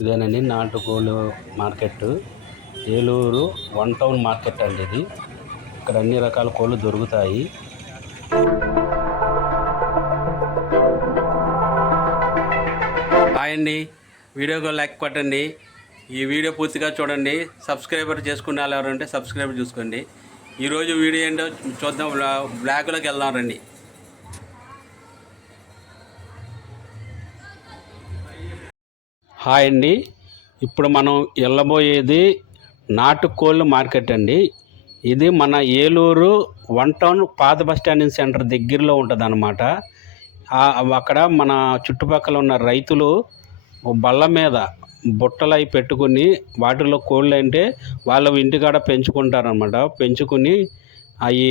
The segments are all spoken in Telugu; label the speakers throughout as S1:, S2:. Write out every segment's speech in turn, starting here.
S1: ఇదేనండి నాటుకోళ్ళు market Eluru one town market అండి ఇది. ఇక్కడ అన్ని రకాల కోళ్ళు దొరుకుతాయి. హాయ్ అండి. వీడియోకి లైక్ కొట్టండి. ఈ వీడియో పూర్తిగా చూడండి. సబ్స్క్రైబర్ చేసుకునే వాళ్ళు ఎవరంటే సబ్స్క్రైబర్ చూసుకోండి. ఈరోజు వీడియో ఏంటో చూద్దాం. బ్లాక్లోకి వెళ్దాం రండి. హాయ్ అండి. ఇప్పుడు మనం వెళ్ళబోయేది నాటుకోళ్ళు మార్కెట్ అండి. ఇది మన ఏలూరు వన్ టౌన్ పాత బస్ స్టాండింగ్ సెంటర్ దగ్గరలో ఉంటుంది అనమాట అక్కడ మన చుట్టుపక్కల ఉన్న రైతులు బల్ల మీద బుట్టలు అవి పెట్టుకుని వాటిలో కోళ్ళు అంటే వాళ్ళ ఇంటికాడ పెంచుకుంటారనమాట పెంచుకుని అవి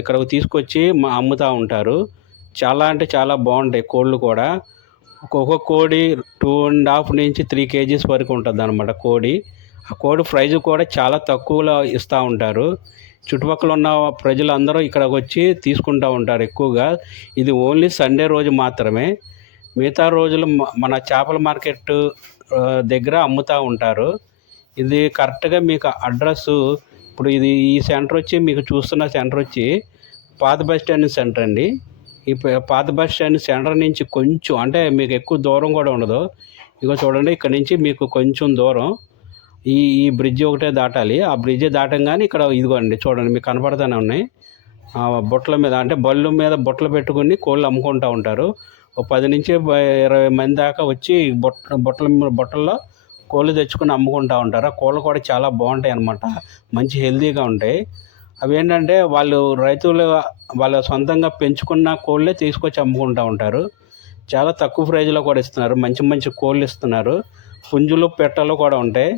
S1: ఇక్కడకు తీసుకొచ్చి అమ్ముతూ ఉంటారు. చాలా అంటే చాలా బాగుంటాయి కోళ్ళు కూడా. ఒక్కొక్క కోడి టూ అండ్ హాఫ్ నుంచి త్రీ కేజీస్ వరకు ఉంటుంది అనమాట కోడి. ఆ కోడి ప్రైజ్ కూడా చాలా తక్కువలో ఇస్తూ ఉంటారు. చుట్టుపక్కల ఉన్న ప్రజలందరూ ఇక్కడికి వచ్చి తీసుకుంటూ ఉంటారు ఎక్కువగా. ఇది ఓన్లీ సండే రోజు మాత్రమే. మిగతా రోజులు మన చేపల మార్కెట్ దగ్గర అమ్ముతూ ఉంటారు. ఇది కరెక్ట్గా మీకు అడ్రస్ ఇప్పుడు ఇది ఈ సెంటర్ వచ్చి మీకు చూస్తున్న సెంటర్ వచ్చి పాత బస్ స్టాండ్ సెంటర్ అండి. ఈ పాత బస్ స్టాండ్ సెంటర్ నుంచి కొంచెం అంటే మీకు ఎక్కువ దూరం కూడా ఉండదు. ఇగో చూడండి ఇక్కడ నుంచి మీకు కొంచెం దూరం. ఈ ఈ బ్రిడ్జ్ ఒకటే దాటాలి. ఆ బ్రిడ్జ్ దాటంగానే ఇక్కడ ఇదిగోండి చూడండి మీకు కనపడతానే ఉన్నాయి. బుట్టల మీద అంటే బళ్ళు మీద బుట్టలు పెట్టుకుని కోళ్ళు అమ్ముకుంటూ ఉంటారు. ఒక పది నుంచి ఇరవై మంది దాకా వచ్చి బుట్ట బుట్టల మీద- బుట్టల్లో కోళ్ళు తెచ్చుకుని అమ్ముకుంటూ ఉంటారు. ఆ కోళ్ళు కూడా చాలా బాగుంటాయి అన్నమాట మంచి హెల్తీగా ఉంటాయి. అవి ఏంటంటే వాళ్ళు రైతులు వాళ్ళ సొంతంగా పెంచుకున్న కోళ్ళే తీసుకొచ్చి అమ్ముకుంటూ ఉంటారు. చాలా తక్కువ ప్రైజ్లో కూడా ఇస్తున్నారు. మంచి మంచి కోళ్ళు ఇస్తున్నారు. పుంజులు పెట్టలు కూడా ఉంటాయి.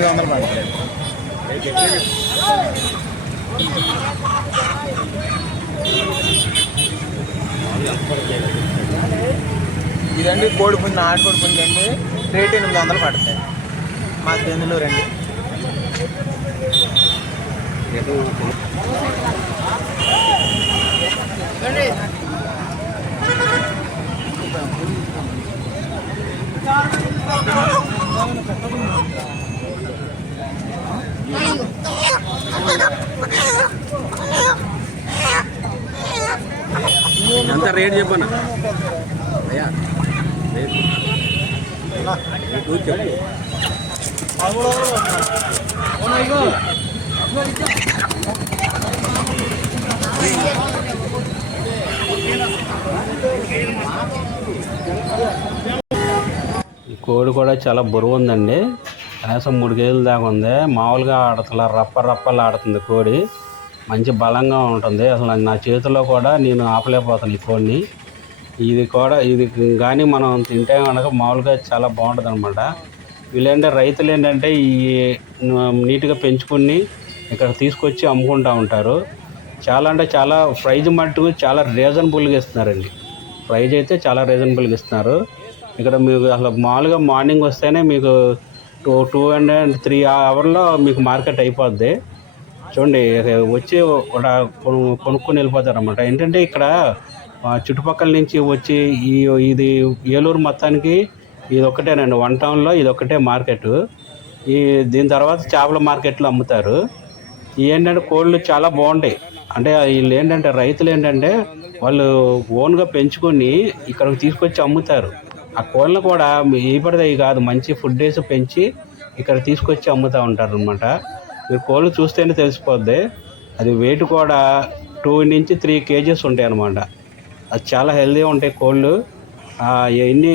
S2: ఎనిమిది వందలు పడతాయి ఇదండి కోడి పుంజి నాటు కోడి పుంజి అండి. రేట్ ఎనిమిది వందలు పడతాయి. మా తెందులో రండి.
S1: ఎంత రేట్ చెప్పనా? అయ్యా రేటు చెప్పు. ఈ కోడి కూడా చాలా బరువు ఉందండి. కనీసం మూడు కేజీలు దాకా ఉంది. మామూలుగా ఆడతల రప్ప రప్పలు ఆడుతుంది కోడి. మంచి బలంగా ఉంటుంది. అసలు నా చేతిలో కూడా నేను ఆపలేకపోతాను ఈ ఫోన్ని. ఇది కూడా ఇది కానీ మనం తింటే కనుక మామూలుగా చాలా బాగుంటుంది అనమాట వీళ్ళంటే రైతులు ఏంటంటే ఈ నీట్గా పెంచుకుని ఇక్కడ తీసుకొచ్చి అమ్ముకుంటూ ఉంటారు. చాలా అంటే చాలా ప్రైజ్ మట్టుకు చాలా రీజనబుల్గా ఇస్తున్నారండి. ప్రైజ్ అయితే చాలా రీజనబుల్గా ఇస్తున్నారు. ఇక్కడ మీకు అసలు మామూలుగా మార్నింగ్ వస్తేనే మీకు టూ టూ అండ్ త్రీ అవర్లో మీకు మార్కెట్ అయిపోద్ది. చూడండి వచ్చి ఒక కొను- కొనుక్కొని వెళ్ళిపోతారనమాట ఏంటంటే ఇక్కడ చుట్టుపక్కల నుంచి వచ్చి ఈ ఇది ఏలూరు మొత్తానికి ఇది ఒకటేనండి. వన్ టౌన్లో ఇది ఒకటే మార్కెట్. ఈ దీని తర్వాత చేపల మార్కెట్లో అమ్ముతారు. ఏంటంటే కోళ్ళు చాలా బాగుంటాయి. అంటే వీళ్ళు ఏంటంటే రైతులు ఏంటంటే వాళ్ళు ఓన్గా పెంచుకొని ఇక్కడికి తీసుకొచ్చి అమ్ముతారు. ఆ కోళ్ళను కూడా ఏ పడితే కాదు మంచి ఫుడ్ వేసి పెంచి ఇక్కడ తీసుకొచ్చి అమ్ముతూ ఉంటారు అనమాట మీరు కోళ్ళు చూస్తేనే తెలిసిపోద్ది. అది వెయిట్ కూడా టూ నుంచి త్రీ కేజీస్ ఉంటాయి అనమాట అది చాలా హెల్దీగా ఉంటాయి కోళ్ళు. ఎన్ని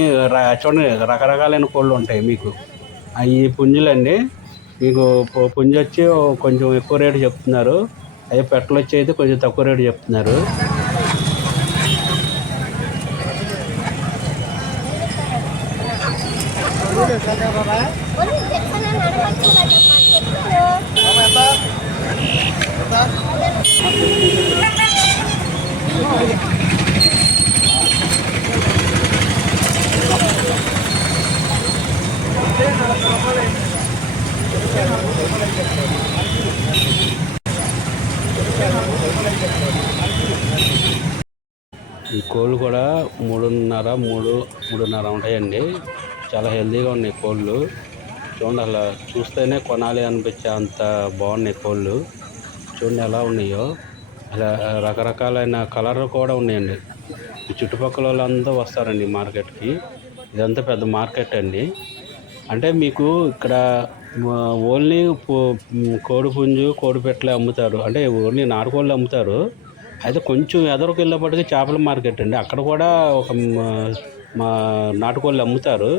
S1: చూడండి రకరకాలైన కోళ్ళు ఉంటాయి మీకు. ఈ పుంజులండి మీకు పుంజు వచ్చి కొంచెం ఎక్కువ రేటు చెప్తున్నారు. అవి పెట్టలు వచ్చి అయితే కొంచెం తక్కువ రేటు చెప్తున్నారు. ఈ కోళ్ళు కూడా మూడున్నర మూడు మూడున్నర ఉంటాయండి. చాలా హెల్తీగా ఉన్నాయి కోళ్ళు. చూడండి అలా చూస్తేనే కొనాలి అనిపించే అంత బాగున్నాయి కోళ్ళు. చూడండి ఎలా ఉన్నాయో. అలా రకరకాలైన కలర్ కూడా ఉన్నాయండి. ఈ చుట్టుపక్కల వాళ్ళంతా వస్తారండి మార్కెట్కి. ఇదంతా పెద్ద మార్కెట్ అండి. అంటే మీకు ఇక్కడ ఓన్లీ కోడి పుంజు కోడి పెట్టలే అమ్ముతారు. అంటే ఓన్లీ నాటుకోళ్ళు అమ్ముతారు. అయితే కొంచెం ఎదరకు వెళ్ళేప్పటికీ చేపల మార్కెట్ అండి. అక్కడ కూడా ఒక మా నాటుకోళ్ళు అమ్ముతారు.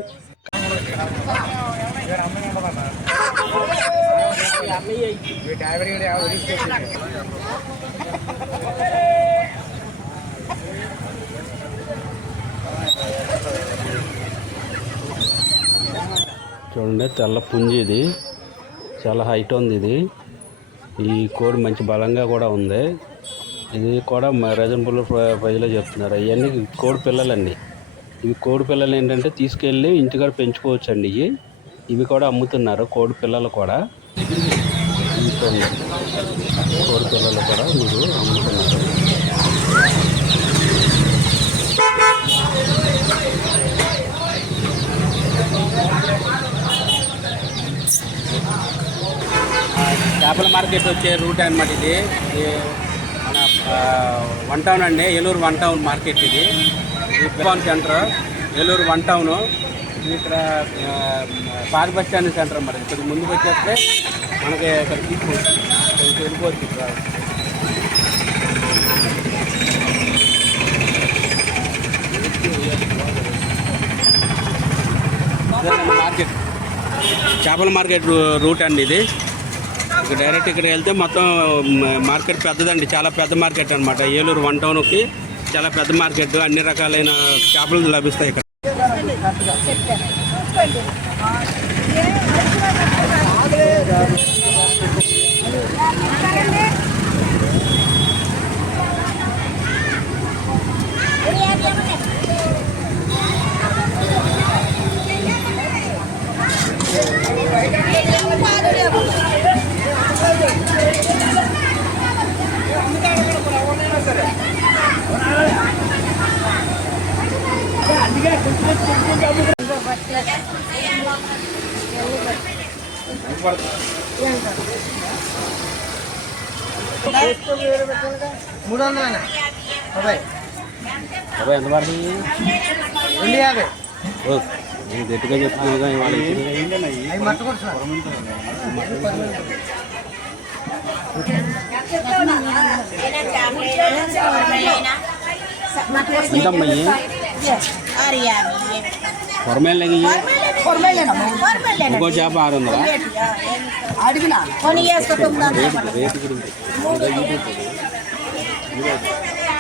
S1: చూడండి తెల్ల పుంజి ఇది. చాలా హైట్ ఉంది ఇది. ఈ కోడి మంచి బలంగా కూడా ఉంది. ఇది కూడా రీజనబుల్ ప్రైజ్లో చెప్తున్నారు. ఇవన్నీ కోడి పిల్లలండి. ఇవి కోడి పిల్లలు ఏంటంటే తీసుకెళ్ళి ఇంటికాడ పెంచుకోవచ్చు అండి ఇవి. ఇవి కూడా అమ్ముతున్నారు కోడి పిల్లలు కూడా. మొత్తం కోరికలలో కూడా మీరు అమ్ముతున్నారు చేపల మార్కెట్ వచ్చే రూట్ అనమాట ఇది. మన వన్ టౌన్ అండి ఏలూరు వన్ టౌన్ మార్కెట్ ఇది. ఇది సెంటర్ ఏలూరు వన్ టౌన్. ఇక్కడ పాత బస్ స్టాండ్ సెంటర్ మరి ఇక్కడ ముందుకు వచ్చేస్తే మనకి ఇక్కడ తీసుకోవచ్చు ఇక్కడ మార్కెట్. చేపల మార్కెట్ రూ- రూట్ అండి ఇది. డైరెక్ట్ ఇక్కడ వెళ్తే మొత్తం మార్కెట్ పెద్దదండి. చాలా పెద్ద మార్కెట్ అనమాట ఏలూరు వన్ టౌన్కి చాలా పెద్ద మార్కెట్. అన్ని రకాలైన చేపలు లభిస్తాయి ఇక్కడ.
S2: మూడు వందలు బాబాయ్
S1: అబ్బాయి ఎంత పడుతుంది?
S2: రెండు యాభై.
S1: నేను గట్టిగా చెప్తున్నాగా ఇవాళ
S2: అవి మట్ట కొడుతున్నారు
S1: ఎంత అమ్మాయి కొరమేలు ఇంకో చేప ఆరు వందలా?
S3: అడిగినా. కొని
S1: రేటు గురించి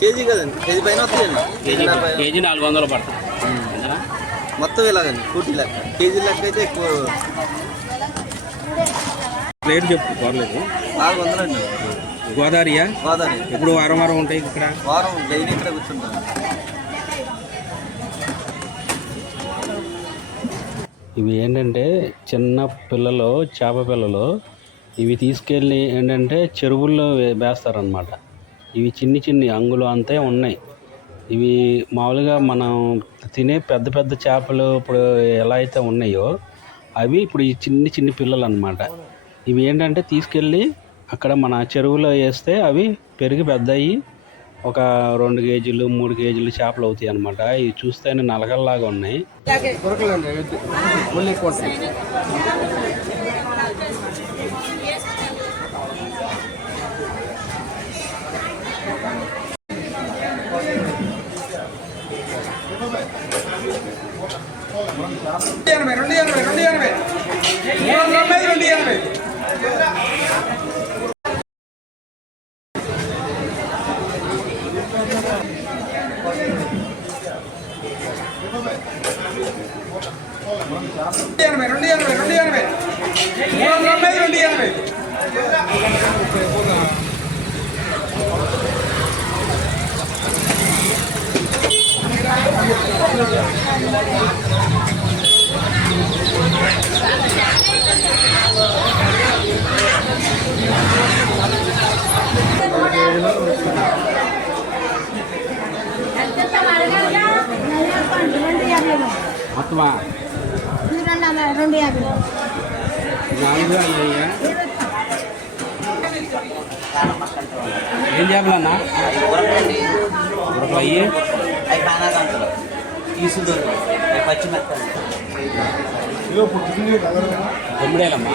S2: కేజీ కదండి. కేజీ పైన వస్తాయండి.
S1: కేజీ
S2: కేజీ
S1: నాలుగు వందలు పడతాయి అంతేనా?
S2: మొత్తం ఇలాగండి కూటి లెక్క. కేజీ లెక్క అయితే ఎక్కువ
S1: రేటు చెప్పు పర్లేదు
S2: నాలుగు వందలు అండి
S1: గోదావరియా?
S2: గోదావరి.
S1: ఎప్పుడు వారం వారం ఉంటాయి ఇక్కడ?
S2: వారం డైలీ ఇక్కడ కూర్చుంటాం.
S1: ఇవి ఏంటంటే చిన్న పిల్లలు చేప పిల్లలు ఇవి తీసుకెళ్ళి ఏంటంటే చెరువుల్లో వేస్తారనమాట ఇవి చిన్ని చిన్ని అంగులు అంతే ఉన్నాయి. ఇవి మామూలుగా మనం తినే పెద్ద పెద్ద చేపలు ఇప్పుడు ఎలా అయితే ఉన్నాయో అవి ఇప్పుడు ఈ చిన్ని చిన్ని పిల్లలు అనమాట ఇవి ఏంటంటే తీసుకెళ్ళి అక్కడ మన చెరువులో వేస్తే అవి పెరిగి పెద్దయి ఒక రెండు కేజీలు మూడు కేజీలు చేపలు అవుతాయి అనమాట ఇవి చూస్తేనే నలగల్లాగా ఉన్నాయి.
S2: ఎనభై రెండు ఎనభై రెండు ఎనభై మూడు వందల తొంభై ఐదు, రెండు ఎనభై ఎనభై రెండు ఎనభై రెండు ఎనభై మూడు వందల తొంభై ఐదు, రెండు ఎనభై
S3: రెండు యాభై
S1: మొత్తమా
S3: ఇది రెండు వందల రెండు యాభై
S1: నాలుగు అన్నయ్య ఏం చేపలన్నా ఉరకాయి
S4: అవి కానాకాంతలు ఈసుదొరు అవి పచ్చిమెత్తలు.
S1: గుమ్మడేలమ్మా